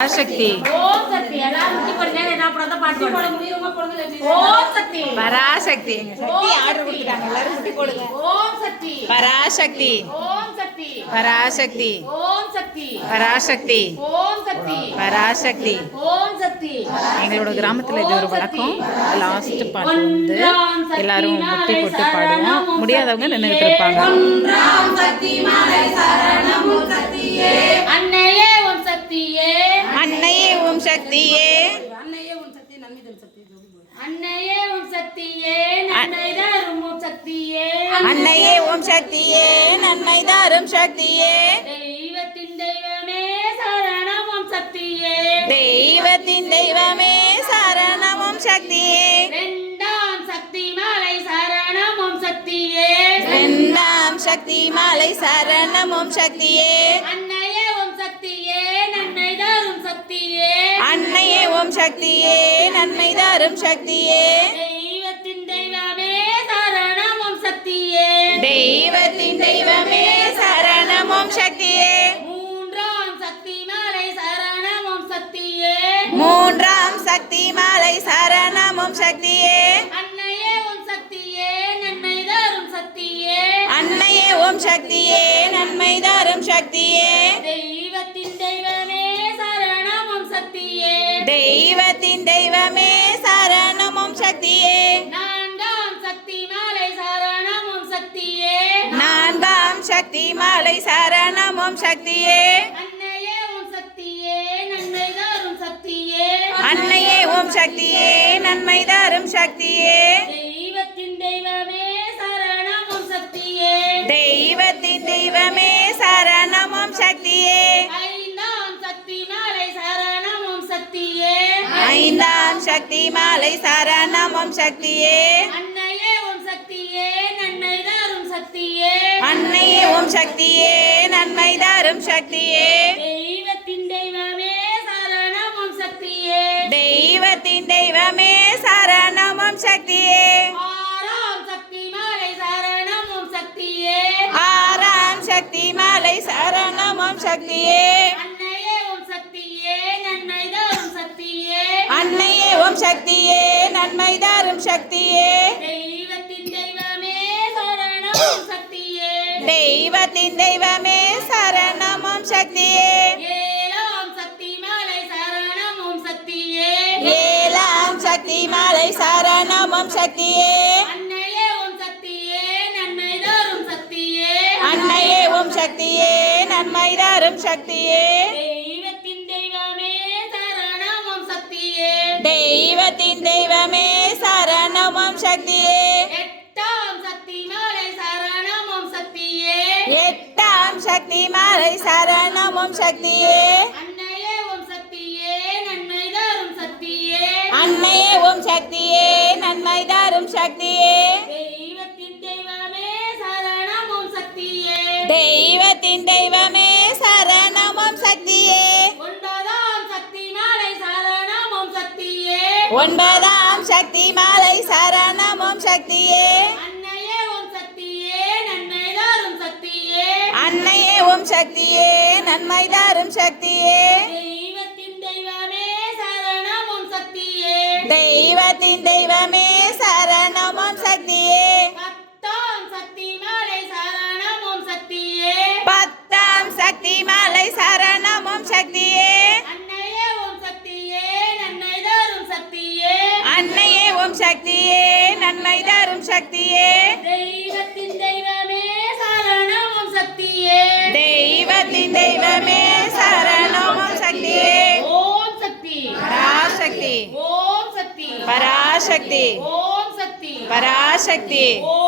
பராசக்தி ஓம் சக்தி எல்லாரும் முட்டி போடுங்க என்ன போடுறத பாட்டு போட முடியுமா போடுங்க ஓம் சக்தி பராசக்தி எங்க சக்தி ஆர்டர் கொடுத்துட்டாங்க எல்லாரும் முட்டி போடுங்க ஓம் சக்தி பராசக்தி ஓம் சக்தி பராசக்தி ஓம் சக்தி பராசக்தி ஓம் சக்தி பராசக்தி ஓம் சக்தி எங்களோட கிராமத்துல இது ஒரு வழக்கம் லாஸ்ட் பாட்டு வந்து எல்லாரும் முட்டி போட்டு பாடுவோம் முடியாதவங்க நின்றுட்டு இருப்பாங்க ஓம் சக்தி மாலை சரணம் ஓம் சக்தியே அன்னையே ஓம் சக்தியே அன்னையே ஓம் சக்தியே அன்னையே ஓம் சக்தி நன்மை தரும் சக்தி அன்னையே ஓம் சக்தியே நன்மை தரும் ஓம் சக்தியே அன்னையே ஓம் சக்தியே நன்மை தரும் சக்தியே தெய்வத்தின் தெய்வமே சரணம் ஓம் சக்தியே தெய்வத்தின் தெய்வமே சரணம் ஓம் சக்தியே ரெண்டாம் சக்தி மாலை சரணம் ஓம் சக்தியே ரெண்டாம் சக்தி மாலை சரணம் ஓம் சக்தியே அன்னையே ஓம் சக்தியே நன்மை தரும் சக்தியே அன்னையே ஓம் சக்தியே நன்மை தரும் சக்தியே தெய்வத்தின் தெய்வமே சரணம் ஓம் சக்தியே தெய்வத்தின் தெய்வமே சரணம் ஓம் சக்தியே மூன்றாம் சக்தி மாலை சரணம் ஓம் சக்தியே மூன்றாம் சக்தி மாலை சரணம் ஓம் சக்தியே அன்னையே ஓம் சக்தியே நன்மை தரும் சக்தியே அன்னையே ஓம் சக்தியே நன்மை தரும் சக்தியே தெய்வத்தின் தெய்வமே சரணம் ஓம் சக்தியே தெய்வத்தின் தெய்வமே சரணம் ஓம் சக்தியே நான்காம் சக்தி மாலை சரணம் ஓம் சக்தியே நான்காம் சக்தி மாலை சரணம் ஓம் சக்தியே அன்னையே ஓம் சக்தியே நன்மை தரும் சக்தியே அன்னையே ஓம் சக்தியே நன்மை தரும் சக்தியே தெய்வத்தின் தெய்வமே சரணம் ஓம் சக்தியே தெய்வத்தின் தெய்வமே சரணம் ஓம் சக்தியே ஐந்தாம் சக்தி மாலை சரணம் ஓம் சக்தியே ஐந்தாம் சக்தி மாலை சரணம் ஓம் சக்தியே அன்னையே ஓம் சக்தியே நன்மை தரும் சக்தியே அன்னையே ஓம் சக்தியே நன்மை தரும் சக்தியே தெய்வத்தின் தெய்வமே சரணம் ஓம் சக்தியே தெய்வத்தின் தெய்வமே சரணம் ஓம் சக்தியே ஆறாம் சக்தி மாலை சரணம் ஓம் சக்தியே ஆறாம் சக்தி மாலை சரணம் ஓம் சக்தியே அன்னையே ஓம் சக்தியே நன்மை தரும் சக்தியே அன்னையே ஓம் சக்தியே நன்மை தரும் சக்தியே தெய்வத்தின் தெய்வமே சரணம் ஓம் சக்தியே தெய்வத்தின் தெய்வமே சரணம் ஓம் சக்தியே ஏழாம் சக்தி மாலை சரணம் ஓம் சக்தியே ஏழாம் சக்தி மாலை சரணம் ஓம் சக்தியே அன்னையே ஓம் சக்தியே நன்மை தரும் சக்தியே அன்னையே ஓம் சக்தியே நன்மை தரும் சக்தியே தெய்வத்தின் தெய்வமே சரணம் ஓம் சக்தியே தெய்வத்தின் தெய்வமே சரணம் ஓம் சக்தியே எட்டாம் சக்தி மாலை சரணம் ஓம் சக்தியே எட்டாம் சக்தி மாலை சரணம் ஓம் சக்தியே அன்னையே ஓம் சக்தியே நன்மை தரும் சக்தியே அன்னையே ஓம் சக்தியே நன்மை தரும் சக்தியே தெய்வத்தின் தெய்வமே சரணம் ஓம் சக்தியே தெய்வத்தின் தெய்வமே சரணம் ஓம் சக்தியே ஒன்பதாம் சக்தி மாலை சரணம் ஓம் சக்தியே ஒன்பதாம் சக்தி மாலை சரணம் ஓம் சக்தியே அன்னையே ஓம் சக்தியே நன்மை தரும் சக்தியே அன்னையே ஓம் சக்தியே நன்மை தரும் சக்தியே தெய்வத்தின் தெய்வமே சரணம் ஓம் சக்தியே தெய்வத்தின் தெய்வமே சரணம் ஓம் சக்தியே பத்தாம் சக்தி மாலை சரணம் ஓம் சக்தியே பத்தாம் சக்தி மாலை சரணம் ஓம் சக்தியே அன்னையே ஓம் சக்தியே நன்மை தரும் சக்தியே அன்னையே ஓம் சக்தியே நன்மை தரும் சக்தியே தெய்வத்தின் தெய்வமே சரணம் ஓம் சக்தியே தெய்வத்தின் தெய்வமே சரணம் ஓம் சக்தியே ஓம் சக்தி பராசக்தி ஓம் சக்தி பராசக்தி ஓம் சக்தி பராசக்தி ஓம்